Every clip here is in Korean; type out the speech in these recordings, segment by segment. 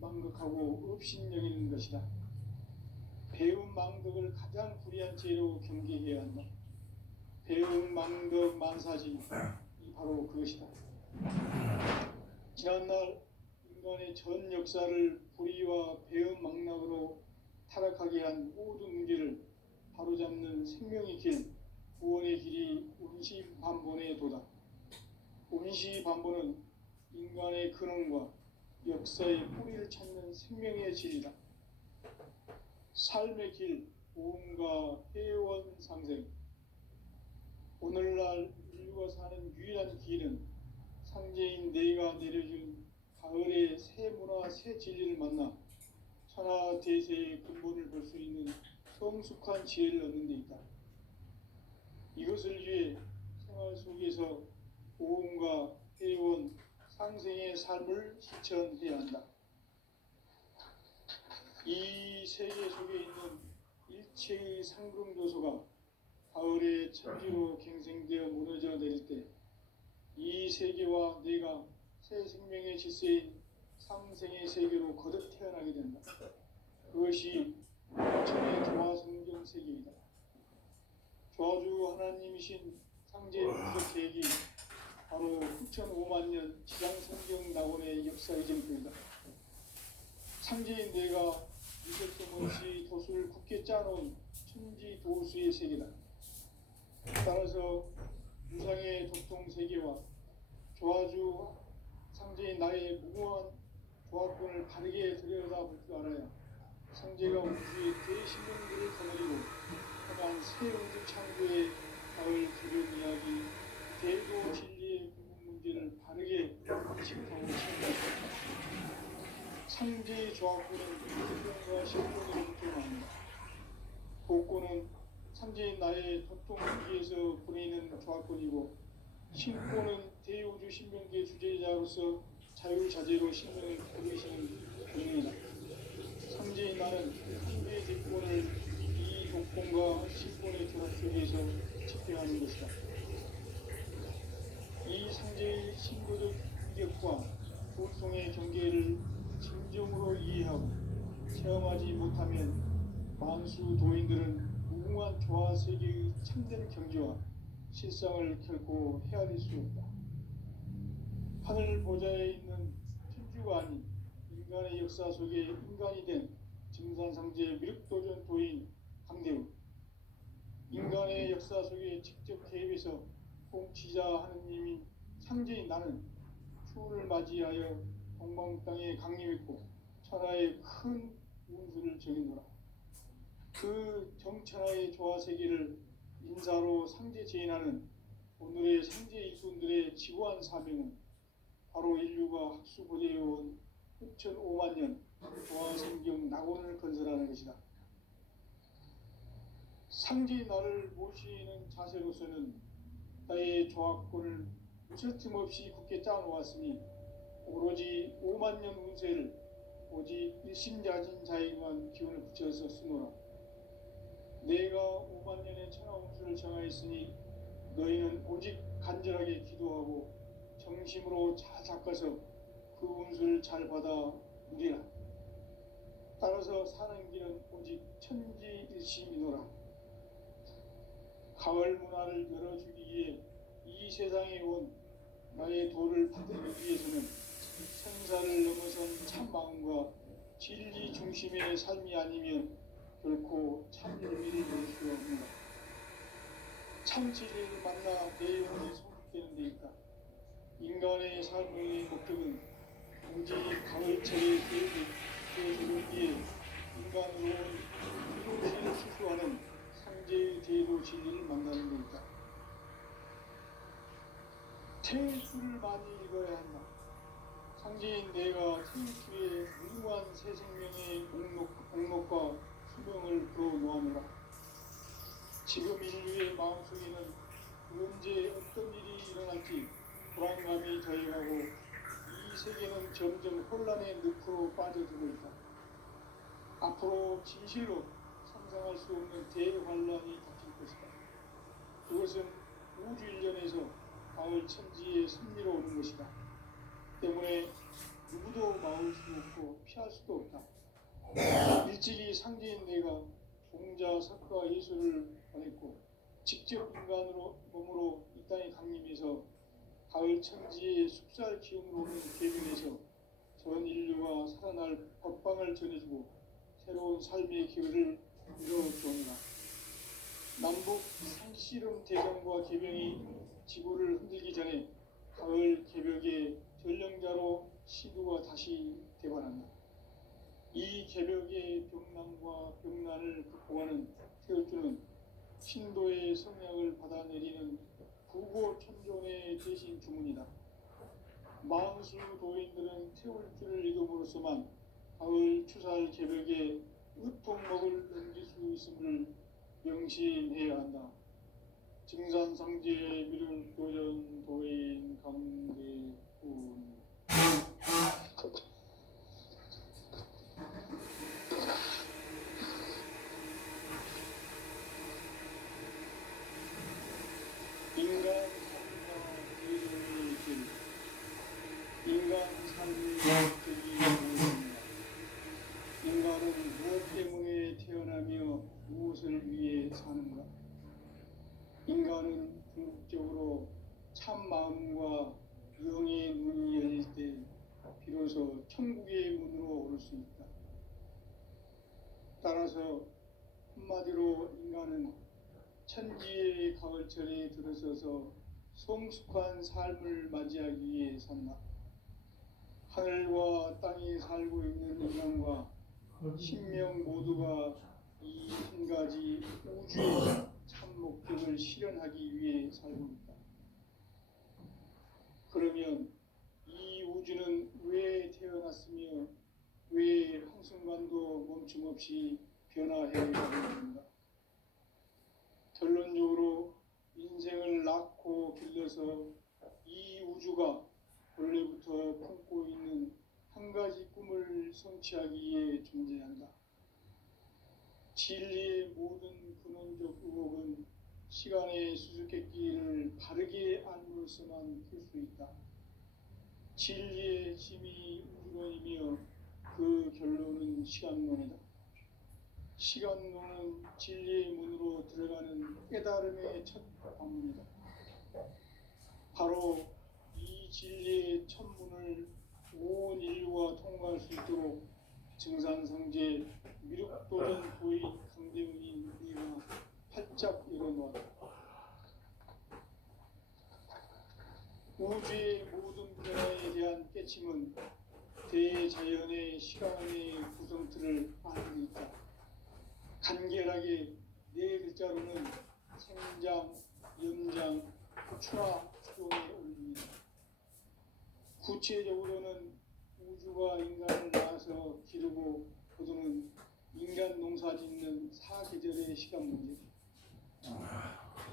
망극하고 업신여기는 것이다. 배움 망덕을 가장 불의한 죄로 경계해야 한다. 배움 망덕 만사지, 이 바로 그것이다. 지난날 인간의 전 역사를 불의와 배움 망락으로 타락하게 한 모든 문제를 바로잡는 생명의 길, 구원의 길이 운시반본에 도다. 운시반본은 인간의 근원과 역사의 뿌리를 찾는 생명의 진리다. 삶의 길, 보험과 회원 상생. 오늘날 인류가 사는 유일한 길은 상제인 내가 내려준 가을의 새 문화, 새 진리를 만나 천하 대세의 근본을 볼 수 있는 성숙한 지혜를 얻는 데 있다. 이것을 위해 생활 속에서 보험과 회원, 상생의 삶을 실천해야 한다. 이 세계 속에 있는 일체의 상승 요소가 가을의 천지로 갱생되어 무너져 내릴 때 이 세계와 내가 새 생명의 질서인 상생의 세계로 거듭 태어나게 된다. 그것이 천의 조화 성경 세계이다. 조화주 하나님이신 상제의 구속 계획이 바로 9,500,000년 지상 성경 낙원의 역사의 증표이다. 상제인 내가 이것도 없이 도수를 굳게 짜놓은 천지 도수의 세계다. 따라서 무상의 도통 세계와 조화주 상제인 나의 무궁한 조화권을 바르게 들여다볼 줄 알아야 상제가 우주의 대신령들을 거느리고 또한 새 우주 창조의 가을 기름 이야기, 대도 진리의 궁극 문제를 바르게 인식하고 생각합니다. 상제의 조화권은 도통과 신권으로부터 나옵니다. 도권은 상제인 나의 도통 위기에서 보내는 조화권이고, 신권은 대우주 신명계 주제자로서 자유자재로 신명을 보내시는 권능이다. 상제인 나는 상제의 대권을 이 도권과 신권의 결합 속에서 집행하는 것이다. 이 상제의 신교적 인격과 도통의 경계를 진정으로 이해하고 체험하지 못하면 만수 도인들은 무궁한 조화 세계의 참된 경지와 실상을 결코 헤아릴 수 없다. 하늘 보좌에 있는 천주가 아닌 인간의 역사 속에 인간이 된 증산상제 미륵도전 도인 강대우, 인간의 역사 속에 직접 개입해서 통치자 하느님인 상제인 나는 추운을 맞이하여 동방 땅에 강림했고 천하의 큰 운수를 정해노라. 그 정천하의 조화세계를 인사로 상제 제인하는 오늘의 상제 일꾼들의 지구한 사명은 바로 인류가 학수고대해온 6,500,000년 조화성경 낙원을 건설하는 것이다. 상제의 나를 모시는 자세로서는 나의 조화권을 무슨 틈없이 굳게 짜놓았으니 오로지 50,000년 운세를 오직 일심자진 자에게만 기운을 붙여서 쓰노라. 내가 50,000년의 천하운수를 정하였으니 너희는 오직 간절하게 기도하고 정심으로 잘 닦아서 그 운수를 잘 받아 누리라. 따라서 사는 길은 오직 천지일심이노라. 가을 문화를 열어주기 위해 이 세상에 온 나의 도를 받기 위해서는 생사를 넘어선 참 마음과 진리 중심의 삶이 아니면 결코 참 의미를 볼 수가 없는다. 참 진리를 만나 내 영혼이 성숙되는 데 있다. 인간의 삶의 목적은 오직 가을철의 대주를 위해 인간으로 온 이루기를 수수하는 상제의 대도 진리를 만나는 데 있다. 태수를 많이 읽어야 한다. 상제인 내가 태수의 무궁한 새 생명의 목록과 수명을 불어놓아노라. 지금 인류의 마음속에는 언제 어떤 일이 일어날지 불안감이 더해가고 이 세계는 점점 혼란의 늪으로 빠져들고 있다. 앞으로 진실로 상상할 수 없는 대환란이 닥칠 것이다. 그것은 우주 일련에서 가을 천지의 섭리로 오는 것이다. 때문에 누구도 막을 수 없고 피할 피할 수도 없다. 일찍이 상제인 내가 공자, 석가, 예수를 보냈고 직접 인간으로 몸으로 이 땅에 강림해서 가을 천지의 숲살 기운으로 오는 계명에서 전 인류가 살아날 법방을 전해주고 새로운 삶의 기회를 이뤄주옵니다. 남북 상씨름 대전과 계병이 지구를 흔들기 전에 가을 개벽의 전령자로 시두가 다시 되관한다. 이 개벽의 병난과 병난을 극복하는 태울주는 신도의 성령을 받아내리는 구고 천종의 대신 주문이다. 망수 도인들은 태울주를 읽음으로써만 가을 추살 개벽의 의통목을 넘길 수 있음을 명심해야 한다. 증산상제 미륵도전 도인 강대군. 인간 삶과 의존의 길. 인간 삶의 길이 무엇입니다. 인간은 무엇 때문에 태어나며 무엇을 위해 사는가? 인간은 궁극적으로 참 마음과 영의 문이 열릴 때 비로소 천국의 문으로 오를 수 있다. 따라서 한마디로 인간은 천지의 가을철에 들어서서 성숙한 삶을 맞이하기 위해 산다. 하늘과 땅에 살고 있는 인간과 신명 모두가 이 한 가지 우주의 참 목적을 실현하기 위해 살고 있다. 그러면 이 우주는 왜 태어났으며 왜 한순간도 멈춤 없이 변화해 가고 있는가? 결론적으로 인생을 낳고 길러서 이 우주가 원래부터 품고 있는 한 가지 꿈을 성취하기 위해 존재한다. 진리의 모든 근원적 의혹은 시간의 수수께끼를 바르게 알므로써만 풀 수 있다. 진리의 핵심이 우주론이며 그 결론은 시간론이다. 시간론은 진리의 문으로 들어가는 깨달음의 첫 방문이다. 바로 이 진리의 첫 문을 온 인류가 통과할 수 있도록 증산상제 미륵도전 도인 강대훈이 네가 활짝 열어놓았다. 우주의 모든 변화에 대한 깨침은 대자연의 시간의 구성틀을 아는 데 있다. 간결하게 네 글자로는 생장, 연장, 추화, 추동에 올립니다. 구체적으로는 우주가 인간을 낳아서 기르고 거두는 인간 농사 짓는 사계절의 시간 문제.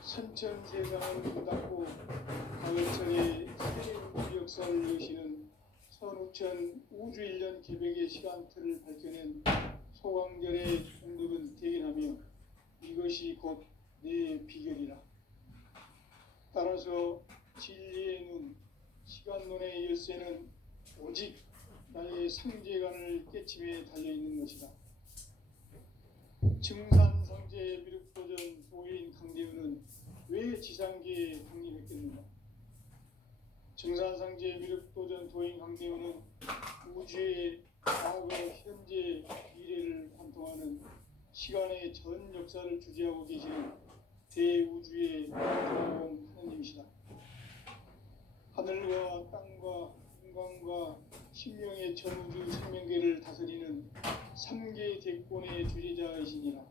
선천세상을 문닫고 가을철에 새 우주 역사를 여시는 선우천 우주일년 개벽의 시간틀을 밝혀낸 소강절의 공덕은 대견하며 이것이 곧 내 비결이라. 따라서 진리의 눈, 시간론의 열쇠는 오직 나의 상제관을 깨침에 달려있는 것이다. 증산상제 미륵도전 도인 강대훈은 왜 지상계에 강림했겠는가? 증산상제 미륵도전 도인 강대훈은 우주의 과거, 현재, 미래를 관통하는 시간의 전 역사를 주재하고 계시는 대우주의 공동 하느님이시다. 하늘과 땅과 인간과 신명의 전우주 생명계를 다스리는 3개 대권의 주재자이시니라.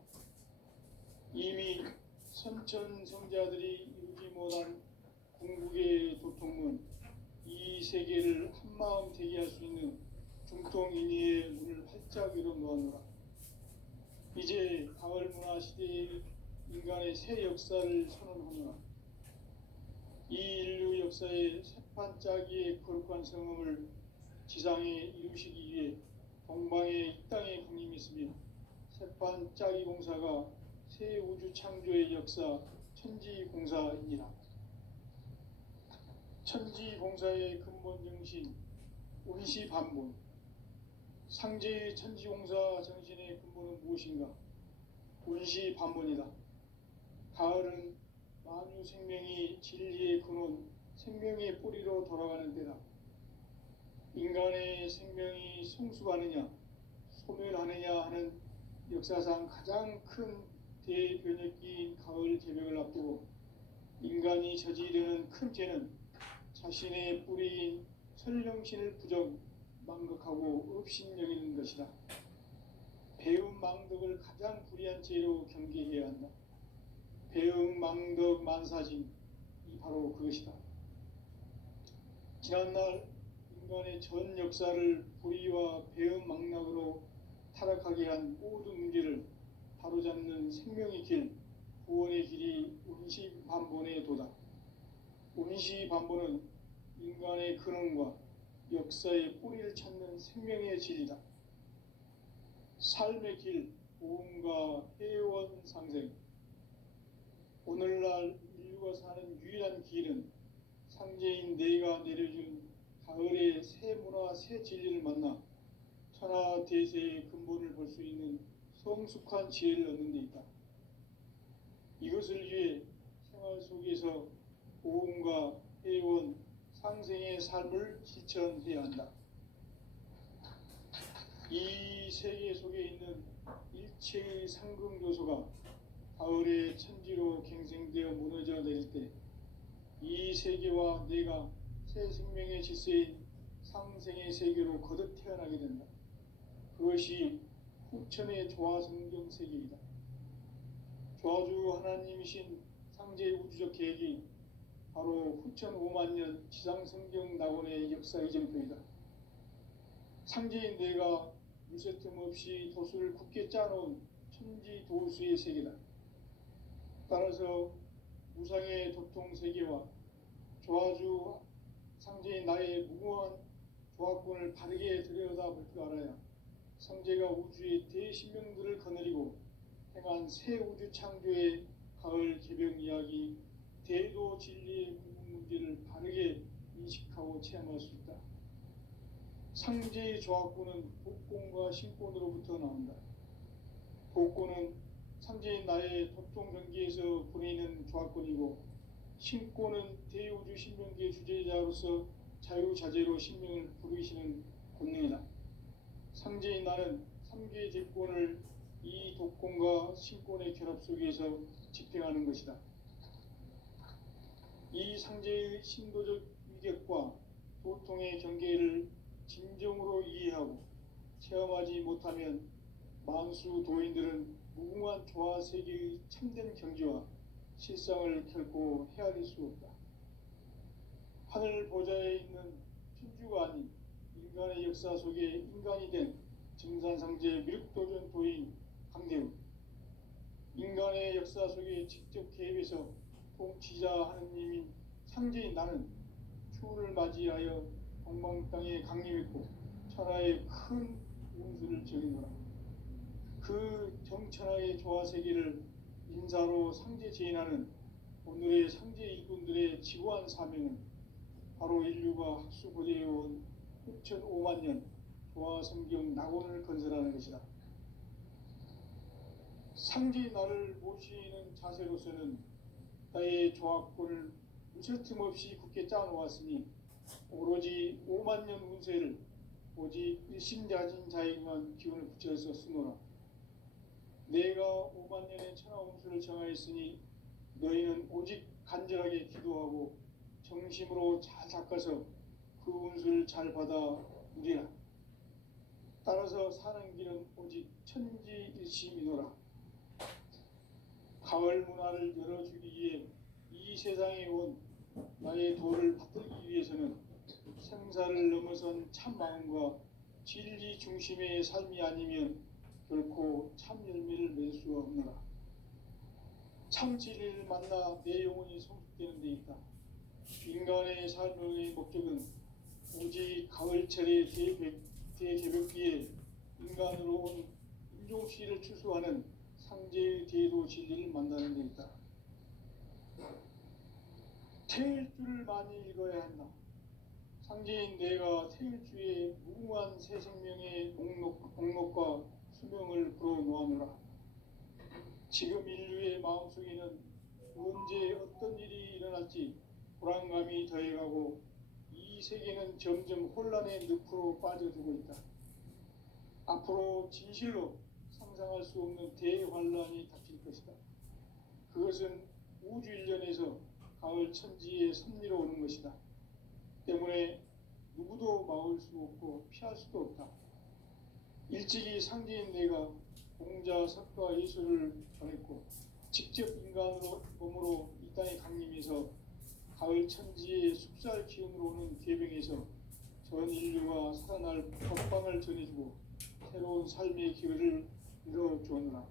이미 선천성자들이 이루지 못한 궁극의 도통문, 이 세계를 한마음 되게 할 수 있는 중통인의의 문을 활짝 열어놓았노라. 이제 가을 문화 시대의 인간의 새 역사를 선언하노라. 이 인류 역사의 새판짜기의 거룩한 성음을 지상에 이루시기 위해 동방의 이 땅에 강림했으며 새판짜기 공사가 새 우주 창조의 역사 천지공사이니라. 천지공사의 근본 정신 운시반문, 상제의 천지공사 정신의 근본은 무엇인가? 운시반본이다. 가을은 만유 생명이 진리의 근원, 생명의 뿌리로 돌아가는 때다. 인간의 생명이 성숙하느냐, 소멸하느냐 하는 역사상 가장 큰 대변혁기인 가을 개벽을 앞두고 인간이 저지르는 큰 죄는 자신의 뿌리인 설령신을 부정, 망극하고 업신여기는 것이다. 배움 망덕을 가장 불의한 죄로 경계해야 한다. 배움 망덕 만사진이 바로 그것이다. 지난날 인간의 전 역사를 불의와 배움 망락으로 타락하게 한 모든 문제를 바로잡는 생명의 길, 구원의 길이 운시반본의 도다. 운시반본은 인간의 근원과 역사의 뿌리를 찾는 생명의 진리다. 삶의 길, 보험과 회원 상생. 오늘날 인류가 사는 유일한 길은 상제인 내가 내려준 가을의 새 문화, 새 진리를 만나 천하 대세의 근본을 볼 수 있는 성숙한 지혜를 얻는 데 있다. 이것을 위해 생활 속에서 보험과 회원, 상생의 삶을 실천해야 한다. 이 세계 속에 있는 일체의 상금 요소가 가을의 천지로 갱생되어 무너져 내릴 때 이 세계와 내가 새 생명의 질서인 상생의 세계로 거듭 태어나게 된다. 그것이 후천의 조화성경 세계이다. 조화주 하나님이신 상제의 우주적 계획이 바로 후천 5만 년 지상성경 낙원의 역사 이정표이다. 상제인 내가 물새 틈 없이 도수를 굳게 짜놓은 천지 도수의 세계다. 따라서 무상의 도통 세계와 조화주 상제인 나의 무궁한 조화권을 바르게 들여다볼 줄 알아야 상제가 우주의 대신명들을 거느리고 행한 새 우주 창조의 가을 개벽 이야기, 대도 진리의 궁극 문제를 바르게 인식하고 체험할 수 있다. 상제의 조화권은 복권과 신권으로부터 나온다. 복권은 상제인 나의 도통 경계에서 보내는 조화권이고, 신권은 대우주 신명기의 주제자로서 자유자재로 신명을 부르시는 권능이다. 상제인 나는 3개의 제권을 이 독권과 신권의 결합 속에서 집행하는 것이다. 이 상제의 신도적 위격과 도통의 경계를 진정으로 이해하고 체험하지 못하면 만수 도인들은 무궁한 조화 세계의 참된 경지와 실상을 결코 헤아릴 수 없다. 하늘 보좌에 있는 천주가 아닌 인간의 역사 속에 인간이 된 증산상제 미륵도전 도인 강대우, 인간의 역사 속에 직접 개입해서 통치자 하느님인 상제인 나는 추운을 맞이하여 동방 땅에 강림했고 천하의 큰 운수를 적이노라. 그 정천하의 조화세계를 인사로 상제 제인하는 오늘의 상제 일꾼들의 지구한 사명은 바로 인류가 학수고대해온 6,5만 년 조화성경 낙원을 건설하는 것이다. 상제의 나를 모시는 자세로서는 나의 조화권을 무쇠틈 없이 굳게 짜놓았으니 오로지 5만 년 운세를 오직 일심자진 자에게만 기운을 붙여서 쓰노라. 내가 5만 년의 천하 운수를 정하였으니 너희는 오직 간절하게 기도하고 정심으로 잘 닦아서 그 운수를 잘 받아 누리라. 따라서 사는 길은 오직 천지일심이노라. 가을 문화를 열어주기 위해 이 세상에 온 나의 도를 받들기 위해서는 생사를 넘어선 참 마음과 진리 중심의 삶이 아니면 결코 참 열매를 맺을 수 없노라. 참 진리를 만나 내 영혼이 성숙되는 데 있다. 인간의 삶의 목적은 오직 가을철의 대개벽기에 인간으로 온 인종시를 추수하는 상제의 대도 진리를 만나는 데 있다. 태일주를 많이 읽어야 한다. 상제인 내가 태일주의 무궁한 새 생명의 목록과 수명을 불어놓아노라. 지금 인류의 마음속에는 언제 어떤 일이 일어날지 불안감이 더해가고 이 세계는 점점 혼란의 늪으로 빠져들고 있다. 앞으로 진실로 상상할 수 없는 대환란이 닥칠 것이다. 그것은 우주 일련에서 가을 천지의 섭리로 오는 것이다. 때문에 누구도 막을 수 없고 피할 수도 없다. 일찍이 상제인 내가 공자, 석가, 예수를 전했고 직접 인간으로 몸으로 이 땅에 강림해서 가을 천지의 숲살 기운으로 오는 계병에서 전 인류가 살아날 법방을 전해주고 새로운 삶의 기회를 이뤄주었노라.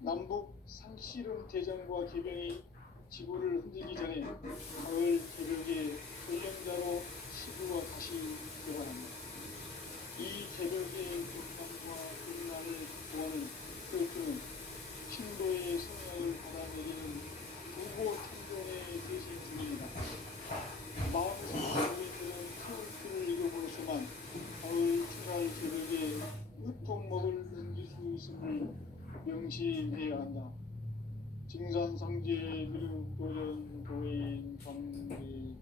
남북 상씨름 대전과 계병이 지구를 흔들기 전에 가을 개벽의 전령자로 시구가 다시 들어간다. 이 개벽의 고통과 분란을 보하는 교육은 신도의 성령을 받아내리는 무고 천종의 대신 중입니다. 마음에서 가지고 있는 큰 길을 잃어버렸지만 가을 추날 개벽에 으통먹을 넘길 수 있음을 명심해야 한다. 증산상제 미륵도전 도인 감리구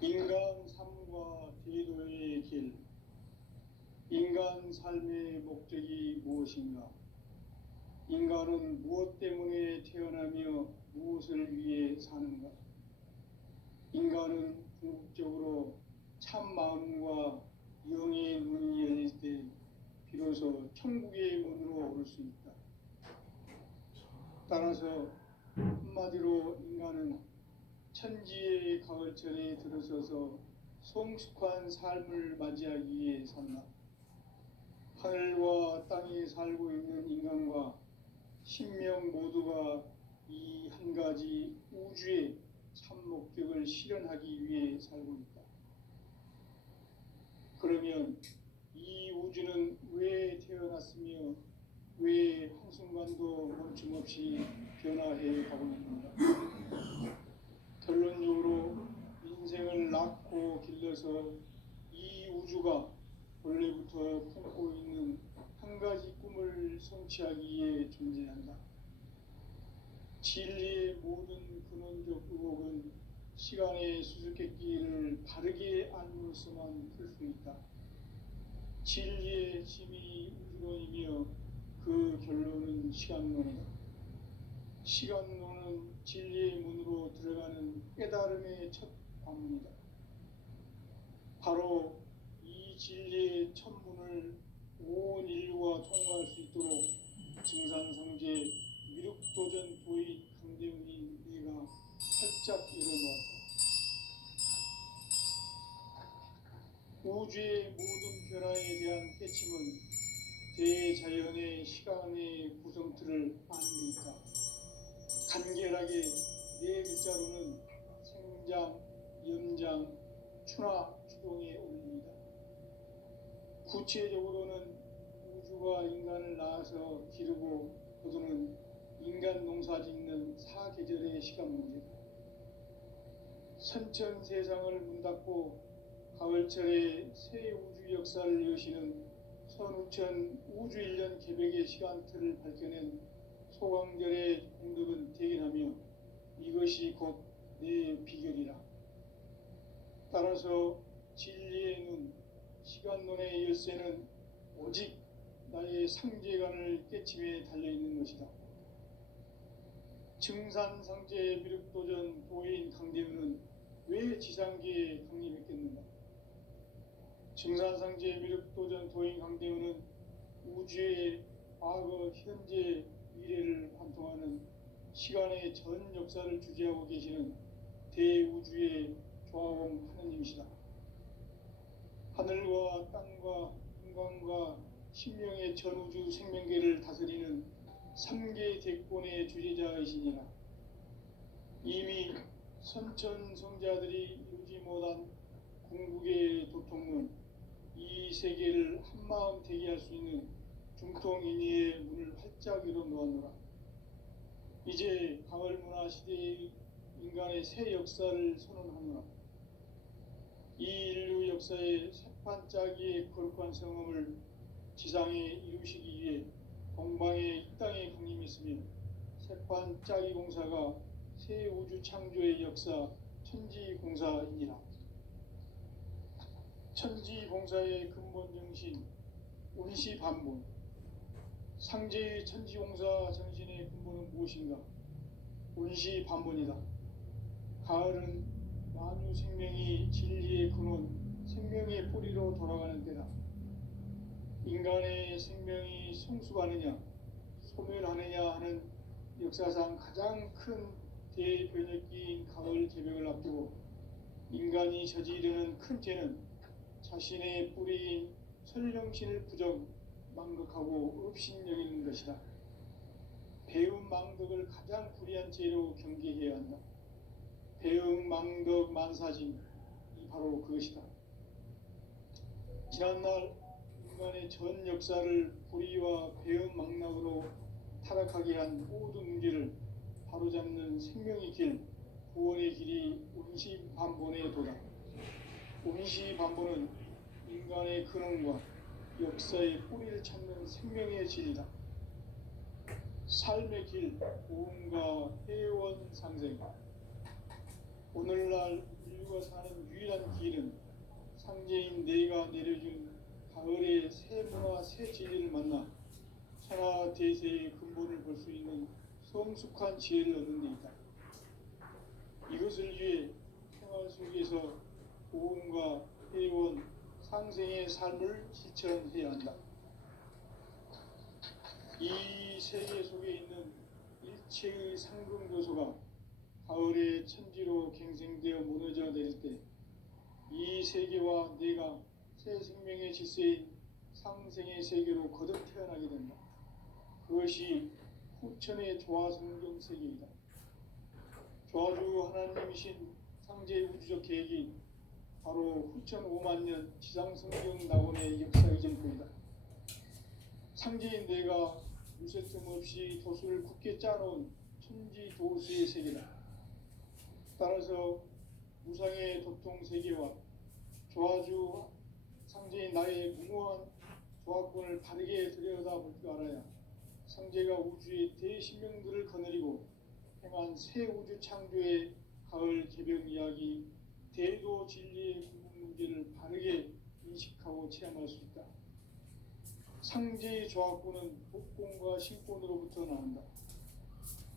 인간 삶과 제도의 길. 인간 삶의 목적이 무엇인가? 인간은 무엇 때문에 태어나며 무엇을 위해 사는가? 인간은 궁극적으로 참 마음과 영의 문이 열릴 때 비로소 천국의 문으로 오를 수 있다. 따라서 한마디로 인간은 천지의 가을철에 들어서서 성숙한 삶을 맞이하기 위해 산다. 하늘과 땅에 살고 있는 인간과 신명 모두가 이 한 가지 우주의 참 목적을 실현하기 위해 살고 있다. 그러면 이 우주는 왜 태어났으며 왜 한순간도 멈춤없이 변화해 가고 있는가? 결론적으로 인생을 낳고 길러서 이 우주가 원래부터 품고 있는 한 가지 꿈을 성취하기 위해 존재한다. 진리의 모든 근원적 의혹은 시간의 수수께끼를 바르게 알므로서만 풀 수 있다. 진리의 힘이 우주론이며 그 결론은 시간론이다. 시간론은 진리의 문으로 들어가는 깨달음의 첫 관문이다. 바로 이 진리의 첫 문을 온 인류가 통과할 수 있도록 증산성제 미륵도전 도의 강대훈이 내가 활짝 열어놓았다. 우주의 모든 변화에 대한 깨침은 대자연의 시간의 구성틀을 아는 데 있다. 간결하게 네 글자로는 생장, 염장, 추나, 추동에 올립니다. 구체적으로는 우주가 인간을 낳아서 기르고 거두는 인간 농사 짓는 사계절의 시간 문제다. 선천 세상을 문닫고 가을철에 새 우주 역사를 여시는 선우천 우주 1년 개벽의 시간틀을 밝혀낸 소강절의 공덕은 대견하며 이것이 곧 내 비결이라. 따라서 진리의 눈, 시간론의 열쇠는 오직 나의 상제관을 깨침에 달려있는 것이다. 증산상제 미륵도전 도인 강대훈은 왜 지상계에 강림했겠는가? 증산상제 미륵도전 도인 강대훈은 우주의 과거, 현재, 미래를 관통하는 시간의 전 역사를 주재하고 계시는 대우주의 조화원 하느님이시다. 하늘과 땅과 인간과 신명의 전우주 생명계를 다스리는 3개 대권의 주재자이시니라. 이미 선천성자들이 이루지 못한 궁극의 도통은 이 세계를 한마음 되게 할 수 있는 중통인의의 문을 활짝 열어 놓았노라. 이제 가을 문화 시대의 인간의 새 역사를 선언하노라. 이 인류 역사의 새판짜기의 거룩한 성음을 지상에 이루시기 위해 동방의 이 땅에 강림했으며 새판짜기 공사가 새 우주 창조의 역사 천지공사이니라. 천지공사의 근본 정신 운시반본. 상제의 천지공사 정신의 근본은 무엇인가? 운시반본이다. 가을은 만유 생명이 진리의 근원, 생명의 뿌리로 돌아가는 때다. 인간의 생명이 성숙하느냐, 소멸하느냐 하는 역사상 가장 큰 대변혁기인 가을 개벽을 앞두고 인간이 저지르는 큰 죄는 자신의 뿌리인 설령신을 부정, 망극하고 업신여기는 것이다. 배움 망덕을 가장 불의한 죄로 경계해야 한다. 배움 망덕 만사진이 바로 그것이다. 지난날 인간의 전 역사를 불의와 배움 망락으로 타락하게 한 모든 문제를 바로잡는 생명의 길, 구원의 길이 운시반본의 도다. 운시반본은 인간의 근원과 역사의 뿌리를 찾는 생명의 진리다. 삶의 길, 고음과 회원 상생. 오늘날 인류가 사는 유일한 길은 상제인 내가 내려준 가을의 새 문화, 새 진리를 만나 천하 대세의 근본을 볼 수 있는 성숙한 지혜를 얻는 데 있다. 이것을 위해 생활 속에서 고음과 회원, 상생의 삶을 실천해야 한다. 이 세계 속에 있는 일체의 상금 요소가 가을의 천지로 갱생되어 무너져 내릴 때 이 세계와 내가 새 생명의 질서인 상생의 세계로 거듭 태어나게 된다. 그것이 후천의 조화성경 세계이다. 조화주 하나님이신 상제의 우주적 계획이 바로 후천 5만 년 지상성경 낙원의 역사의 전부이다. 상제인 내가 유세점 없이 도수를 굳게 짜놓은 천지도수의 세계다. 따라서 무상의 도통 세계와 조화주 상제인 나의 무모한 조화권을 바르게 들여다볼 줄 알아야 상제가 우주의 대신명들을 거느리고 행한 새 우주 창조의 가을 개벽 이야기, 대도 진리의 궁극 문제를 바르게 인식하고 체험할 수 있다. 상제의 조화권은 복권과 신권으로부터 나온다.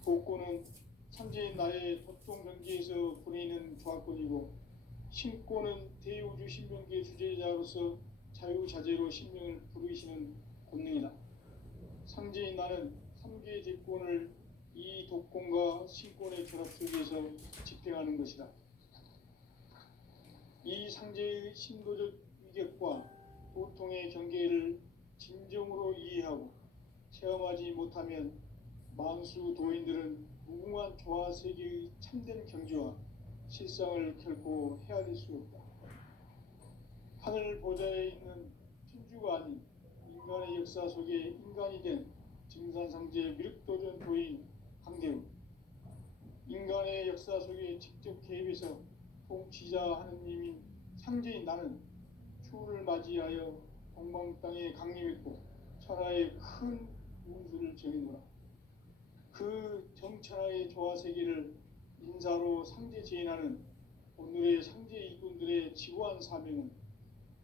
복권은 상제인 나의 도통 경지에서 보내는 조화권이고, 신권은 대우주 신명계 주제자로서 자유자재로 신명을 부르시는 권능이다. 상제인 나는 3개의 대권을 이 독권과 신권의 결합 속에서 집행하는 것이다. 이 상제의 신도적 위격과 도통의 경계를 진정으로 이해하고 체험하지 못하면 만수 도인들은 무궁한 조화 세계의 참된 경지와 실상을 결코 헤아릴 수 없다. 하늘 보좌에 있는 천주가 아닌 인간의 역사 속에 인간이 된 증산상제 미륵도전 도인 강대우, 인간의 역사 속에 직접 개입해서 통치자 하느님인 상제인 나는 추후를 맞이하여 동방 땅에 강림했고 천하의 큰 운수를 정해노라. 그 정천하의 조화 세계를 인사로 상제 제인하는 오늘의 상제 일꾼들의 지구한 사명은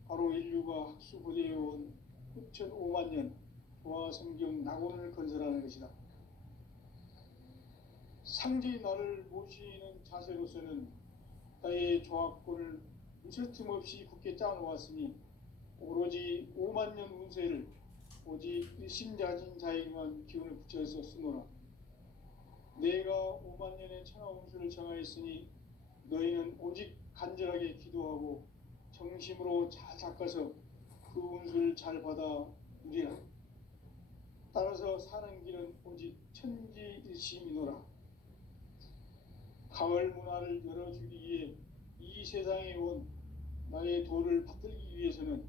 바로 인류가 학수고대해온 후천 5만 년 조화 성경 낙원을 건설하는 것이다. 상제의 나를 모시는 자세로서는 나의 조화권을 무슨 틈 없이 굳게 짜놓았으니 오로지 5만 년 운세를 오직 일심자진 자에게만 기운을 붙여서 쓰노라. 내가 5만 년의 천하 운수를 정하였으니 너희는 오직 간절하게 기도하고 정심으로 잘 닦아서 그 운수를 잘 받아 누리라. 따라서 사는 길은 오직 천지일심이노라. 가을 문화를 열어주기 위해 이 세상에 온 나의 도를 받들기 위해서는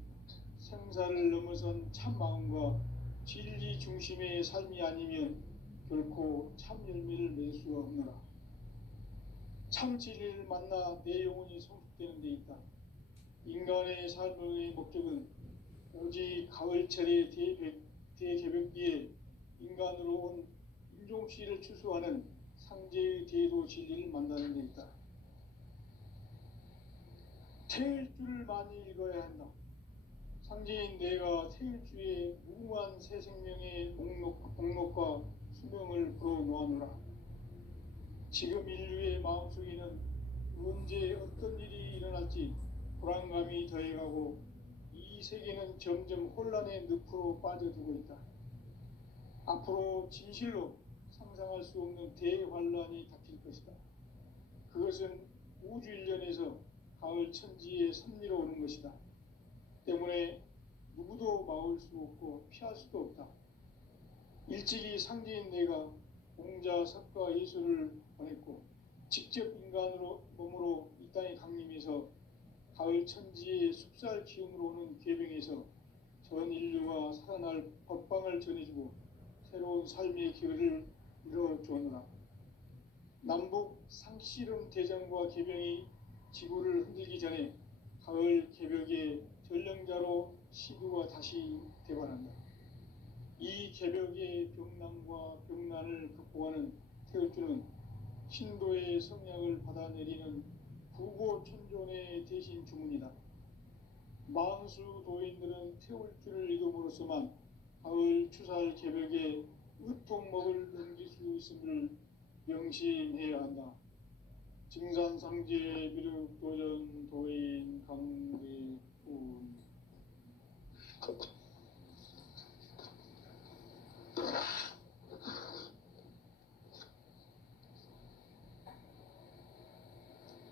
생사를 넘어선 참 마음과 진리 중심의 삶이 아니면 결코 참 열매를 맺을 수 없노라. 참 진리를 만나 내 영혼이 성숙되는 데 있다. 인간의 삶의 목적은 오직 가을철의 대개벽기에 인간으로 온 인종씨를 추수하는 상제의 대도 진리를 만나는 데 있다. 태일주를 많이 읽어야 한다. 상제인 내가 태일주의 무궁한 새 생명의 목록과 수명을 불어놓아노라. 지금 인류의 마음속에는 언제 어떤 일이 일어날지 불안감이 더해가고 이 세계는 점점 혼란의 늪으로 빠져들고 있다. 앞으로 진실로 상상할 수 없는 대환란이 닥칠 것이다. 그것은 우주 일련에서 가을 천지의 섭리로 오는 것이다. 때문에 누구도 막을 수 없고 피할 수도 없다. 일찍이 상제인 내가 공자, 석가, 예수를 보냈고 직접 인간으로 몸으로 이 땅에 강림해서 가을 천지의 숲살 기운으로 오는 계병에서 전 인류가 살아날 법방을 전해주고 새로운 삶의 기회를 이뤄주었노라. 남북 상씨름 대전과 계병이 지구를 흔들기 전에 가을 개벽의 전령자로 시구가 다시 되관한다. 이 개벽의 병남과 병난을 극복하는 태울주는 신도의 성약을 받아내리는 부고천존의 대신 주문이다. 만수 도인들은 태울주를 읽음으로써만 가을 추살 개벽에 으통먹을 넘길 수 있음을 명심해야 한다. 증산상제 미륵도전 도인 강대훈.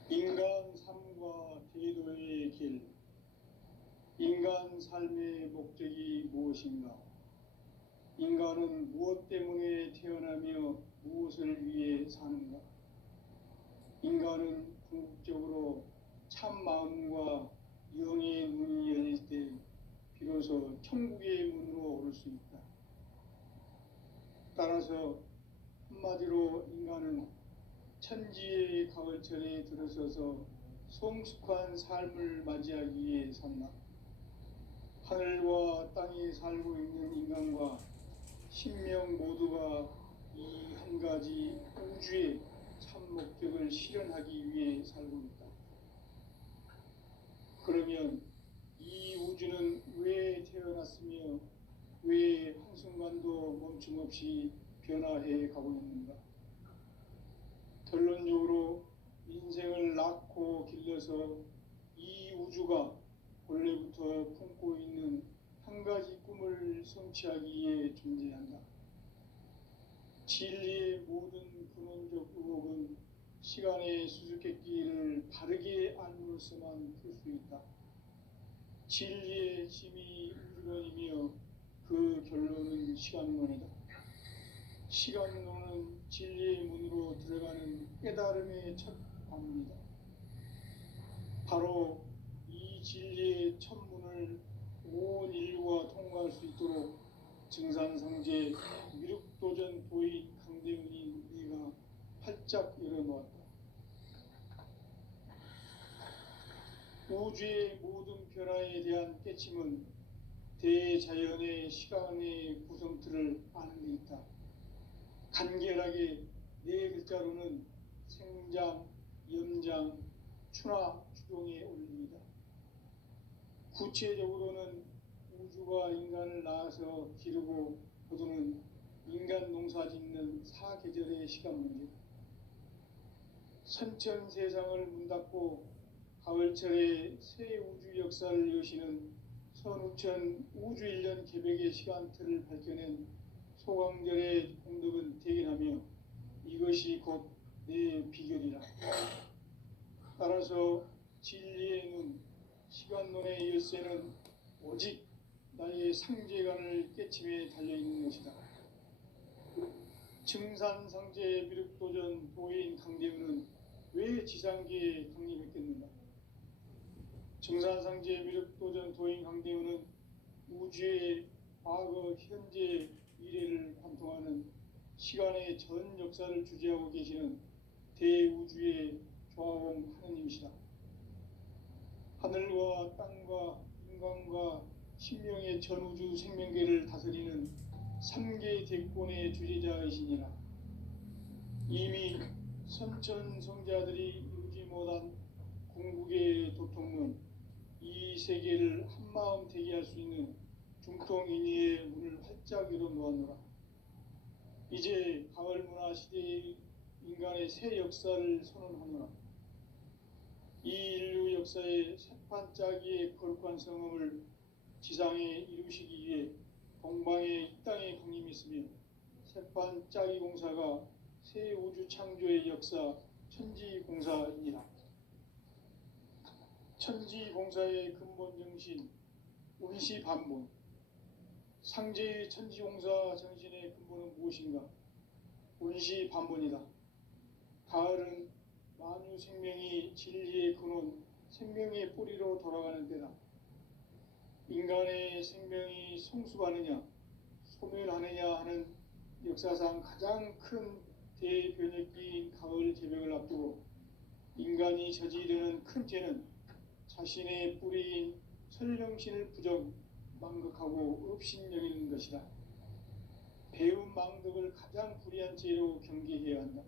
인간 삶과 제도의 길. 인간 삶의 목적이 무엇인가? 인간은 무엇 때문에 태어나며 무엇을 위해 사는가? 인간은 궁극적으로 참 마음과 영의 문이 열릴 때 비로소 천국의 문으로 오를 수 있다. 따라서 한마디로 인간은 천지의 가을철에 들어서서 성숙한 삶을 맞이하기 위해 산다. 하늘과 땅에 살고 있는 인간과 신명 모두가 이 한 가지 우주의 참 목적을 실현하기 위해 살고 있다. 그러면 이 우주는 왜 태어났으며 왜 한순간도 멈춤없이 변화해 가고 있는가? 결론적으로 인생을 낳고 길러서 이 우주가 원래부터 품고 있는 한 가지 꿈을 성취하기 위해 존재한다. 진리의 모든 근원적 의혹은 시간의 수수께끼를 바르게 알므로서만 풀 수 있다. 진리의 힘이 우주론이며 그 결론은 시간론이다. 시간론은 진리의 문으로 들어가는 깨달음의 첫 관문이다. 바로 이 진리의 첫 문을 온 인류가 통과할 수 있도록 증산상제 미륵도전 도인 강대훈이 네가 활짝 열어놓았다. 우주의 모든 변화에 대한 깨침은 대자연의 시간의 구성틀을 아는 데 있다. 간결하게 네 글자로는 생장, 염장, 추나 추동의 원리이다. 구체적으로는 우주가 인간을 낳아서 기르고 거두는 인간 농사 짓는 사계절의 시간 문제. 선천 세상을 문 닫고 가을철에 새 우주 역사를 여시는 선우천 우주일년 개벽의 시간틀을 밝혀낸 소강절의 공덕은 대견하며 이것이 곧 내 비결이라. 따라서 진리의 눈, 시간론의 열쇠는 오직 나의 상제관을 깨침에 달려있는 것이다. 증산상제 미륵도전 도인 강대훈은 왜 지상계에 강림했겠는가? 증산상제 미륵도전 도인 강대훈은 우주의 과거, 현재, 미래를 관통하는 시간의 전 역사를 주재하고 계시는 대우주의 조화원 하느님이시다. 하늘과 땅과 인간과 신명의 전우주 생명계를 다스리는 삼계 대권의 주재자이시니라. 이미 선천성자들이 이루지 못한 궁극의 도통은 이 세계를 한마음 되게 할 수 있는 중통인의의 문을 활짝 열어놓았노라. 이제 가을 문화 시대의 인간의 새 역사를 선언하노라. 이 인류 역사의 새판짜기의 거룩한 성음을 지상에 이루시기 위해 동방의 이 땅에 강림했으며 새판짜기 공사가 새 우주 창조의 역사 천지공사이니라. 천지공사의 근본 정신 운시반본. 상제의 천지공사 정신의 근본은 무엇인가? 운시반본이다. 가을은 만유 생명이 진리의 근원, 생명의 뿌리로 돌아가는 때다. 인간의 생명이 성숙하느냐, 소멸하느냐 하는 역사상 가장 큰 대변혁기인 가을 개벽을 앞두고 인간이 저지르는 큰 죄는 자신의 뿌리인 설령신을 부정, 망극하고 업신여기는 것이다. 배움 망덕을 가장 불의한 죄로 경계해야 한다.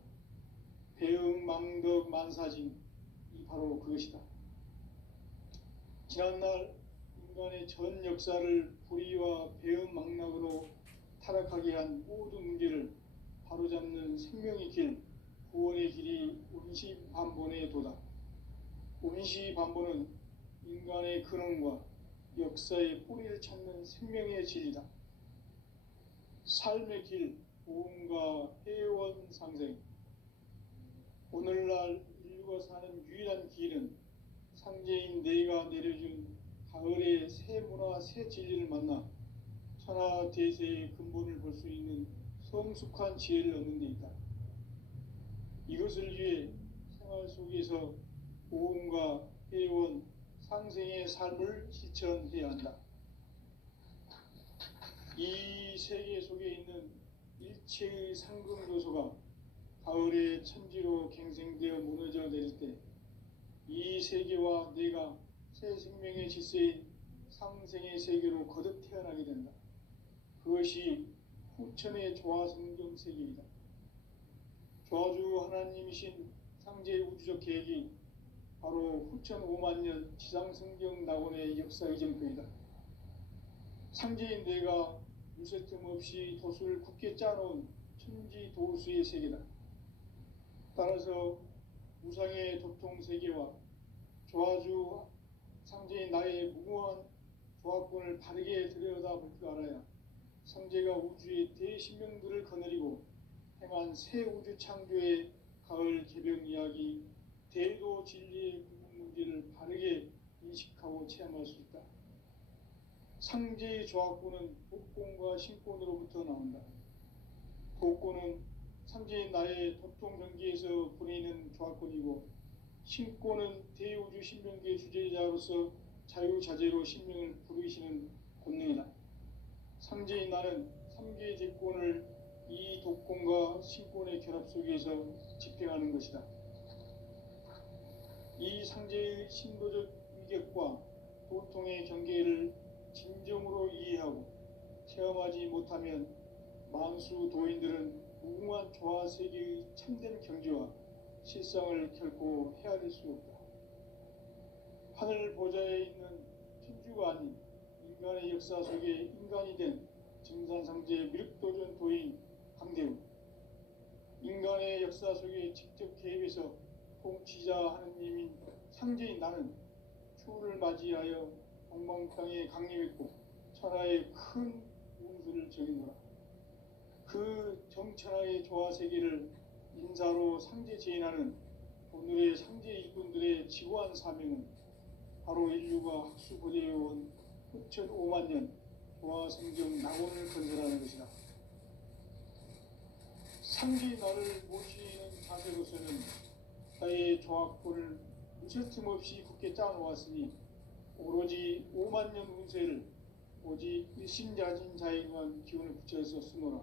배움 망덕 만사징이 바로 그것이다. 지난날 인간의 전 역사를 불의와 배움 망락으로 타락하게 한 모든 문제를 바로잡는 생명의 길, 구원의 길이 운시반본의 도다. 운시반본은 인간의 근원과 역사의 뿌리를 찾는 생명의 진리다. 삶의 길, 보험과 회원 상생. 오늘날 인류가 사는 유일한 길은 상제인 내가 내려준 가을의 새 문화, 새 진리를 만나 천하 대세의 근본을 볼 수 있는 성숙한 지혜를 얻는 데 있다. 이것을 위해 생활 속에서 보험과 회원, 상생의 삶을 실천해야 한다. 이 세계 속에 있는 일체의 상금 요소가 가을의 천지로 갱생되어 무너져 내릴 때 이 세계와 내가 새 생명의 질서인 상생의 세계로 거듭 태어나게 된다. 그것이 후천의 조화성경 세계이다. 조화주 하나님이신 상제의 우주적 계획이 바로 후천 5만년 지상성경 낙원의 역사의 전표이다. 상제인 내가 유세틈 없이 도수를 굳게 짜놓은 천지도수의 세계다. 따라서 우상의 도통세계와 조화주 상제인 나의 무궁한 조합권을 바르게 들여다볼 줄 알아야 상제가 우주의 대신명들을 거느리고 행한 새 우주 창조의 가을 개벽 이야기, 대도 진리의 궁극 문제를 바르게 인식하고 체험할 수 있다. 상제의 조합권은 복권과 신권으로부터 나온다. 복권은 상제인 나의 도통 경계에서 보내는 조합권이고, 신권은 대우주 신명계 주제자로서 자유자재로 신명을 부르시는 권능이다. 상제인 나는 3개의 대권을 이 독권과 신권의 결합 속에서 집행하는 것이다. 이 상제의 신도적 위격과 도통의 경계를 진정으로 이해하고 체험하지 못하면 만수 도인들은 무궁한 조화 세계의 참된 경지와 실상을 결코 헤아릴 수 없다. 하늘 보좌에 있는 천주가 아닌 인간의 역사 속에 인간이 된 증산상제 미륵도전 도인 강대우, 인간의 역사 속에 직접 개입해서 통치자 하느님인 상제인 나는 추후를 맞이하여 동방 땅에 강림했고 천하의 큰 운수를 적이노라. 그 정천하의 조화 세계를 인사로 상제 제인하는 오늘의 상제 일꾼들의 지고한 사명은 바로 인류가 학수고대해온 후천 5만년 조화 성경 낙원을 건설하는 것이다. 상제 나를 모시는 자세로서는 나의 조합권을 무쇠틈 없이 굳게 짜놓았으니 오로지 5만년 운세를 오직 일심자진 자에게만 기운을 붙여서 쓰노라.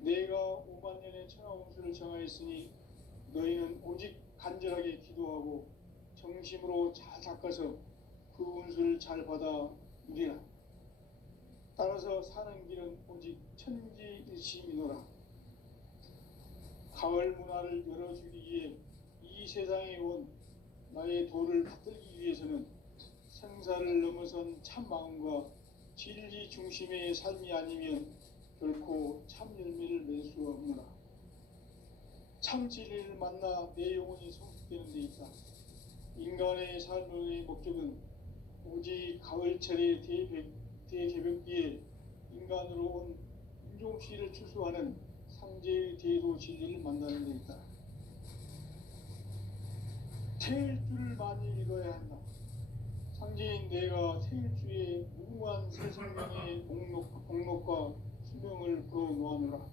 내가 5만 년의 천하운수를 정하였으니 너희는 오직 간절하게 기도하고 정심으로 잘 닦아서 그 운수를 잘 받아 누리라. 따라서 사는 길은 오직 천지일심이노라. 가을 문화를 열어주기 위해 이 세상에 온 나의 도를 받들기 위해서는 생사를 넘어선 참 마음과 진리 중심의 삶이 아니면 결코 참 열매를 맺을 수 없노라. 참 진리를 만나 내 영혼이 성숙되는 데 있다. 인간의 삶의 목적은 오직 가을철의 대개벽기에 인간으로 온 윤종씨를 추수하는 상제의 대도 진리를 만나는 데 있다. 태일주를 많이 읽어야 한다. 상제인 내가 태일주의 무궁한 새 생명의 목록과 수명을 그어놓아노라.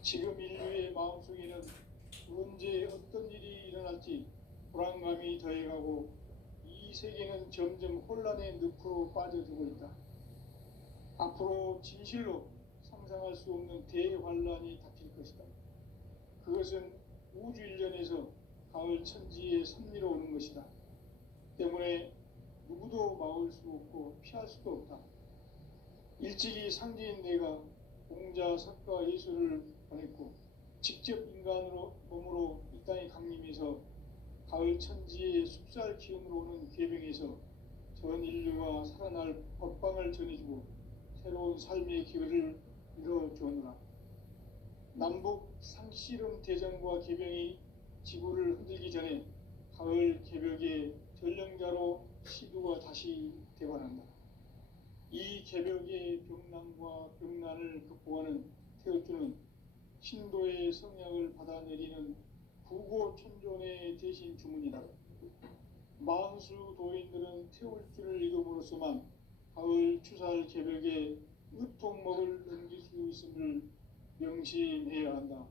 지금 인류의 마음속에는 언제 어떤 일이 일어날지 불안감이 더해가고 이 세계는 점점 혼란의 늪으로 빠져들고 있다. 앞으로 진실로 상상할 수 없는 대환란이 닥칠 것이다. 그것은 우주 일련에서 가을 천지의 섭리로 오는 것이다. 때문에 누구도 막을 수 없고 피할 수도 없다. 일찍이 상제인 내가 공자, 석가, 예수를 보냈고 직접 인간으로 몸으로 이 땅에 강림해서 가을 천지의 숲살 기운으로 오는 계병에서 전 인류가 살아날 법방을 전해주고 새로운 삶의 기회를 이뤄주었노라. 남북 상씨름 대전과 계병이 지구를 흔들기 전에 가을 개벽의 전령자로 시두가 다시 대관한다. 이 개벽의 병난과 병난을 극복하는 태울주는 신도의 성약을 받아내리는 부고천존의 대신 주문이다. 만수 도인들은 태울주를 읽음으로써만 가을 추살 개벽에 으통먹을 넘길 수 있음을 명심해야 한다.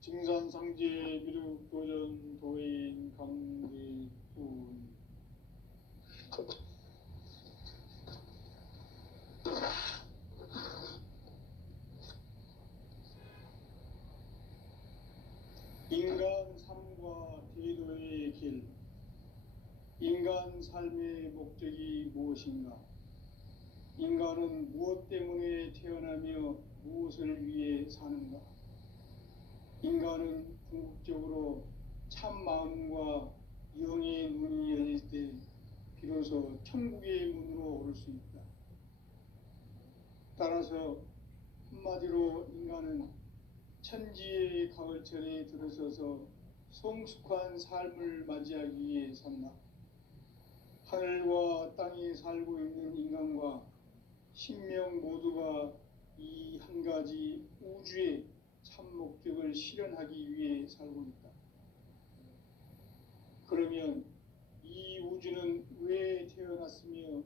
증산상제 미륵도전 도인 강대군. 인간 삶과 대도의 길. 인간 삶의 목적이 무엇인가? 인간은 무엇 때문에 태어나며 무엇을 위해 사는가? 인간은 궁극적으로 참 마음과 영의 문이 열릴 때 비로소 천국의 문으로 오를 수 있다. 따라서 한마디로 인간은 천지의 가을철에 들어서서 성숙한 삶을 맞이하기 위해 산다. 하늘과 땅에 살고 있는 인간과 신명 모두가 이 한 가지 우주의 참 목적을 실현하기 위해 살고 있다. 그러면 이 우주는 왜 태어났으며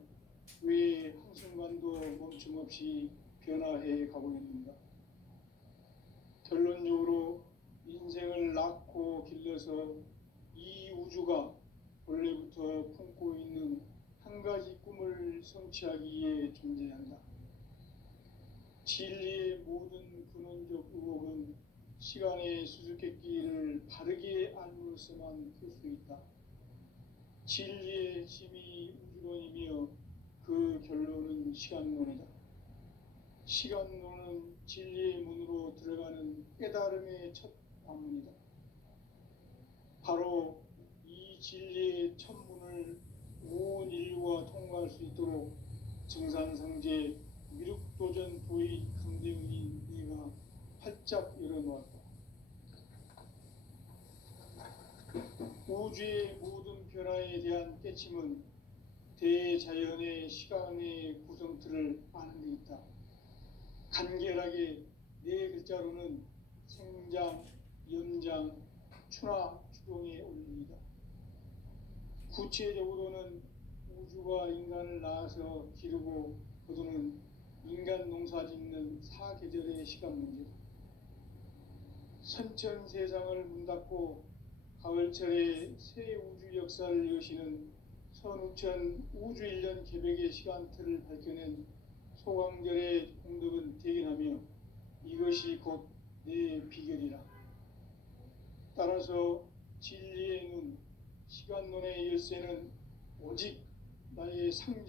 왜 한순간도 멈춤없이 변화해 가고 있는가? 결론적으로 인생을 낳고 길러서 이 우주가 원래부터 품고 있는 한 가지 꿈을 성취하기 위해 존재한다. 진리의 모든 근원적 의혹은 시간의 수수께끼를 바르게 알므로서만 풀 수 있다. 진리의 힘이 우주론이며 그 결론은 시간론이다. 시간론은 진리의 문으로 들어가는 깨달음의 첫 관문이다. 바로 이 진리의 첫 문을 온 인류가 통과할 수 있도록 증산상제 미륵도전 도의 강대훈이 내가 활짝 열어놓았다. 우주의 모든 변화에 대한 깨침은 대자연의 시간의 구성틀을 아는 데 있다. 간결하게 네 글자로는 생장, 연장, 추나 추동의 원리이다. 구체적으로는 우주가 인간을 낳아서 기르고 거두는 인간 농사 짓는 사계절의 시간 문제다. 선천 세상을 문 닫고 가을철에 새 우주 역사를 여시는 선우천 우주일년 개벽의 시간틀을 밝혀낸 소강절의 공덕은 대견하며 이것이 곧 내 비결이라. 따라서 진리의 눈, 시간론의 열쇠는 오직 나의 상징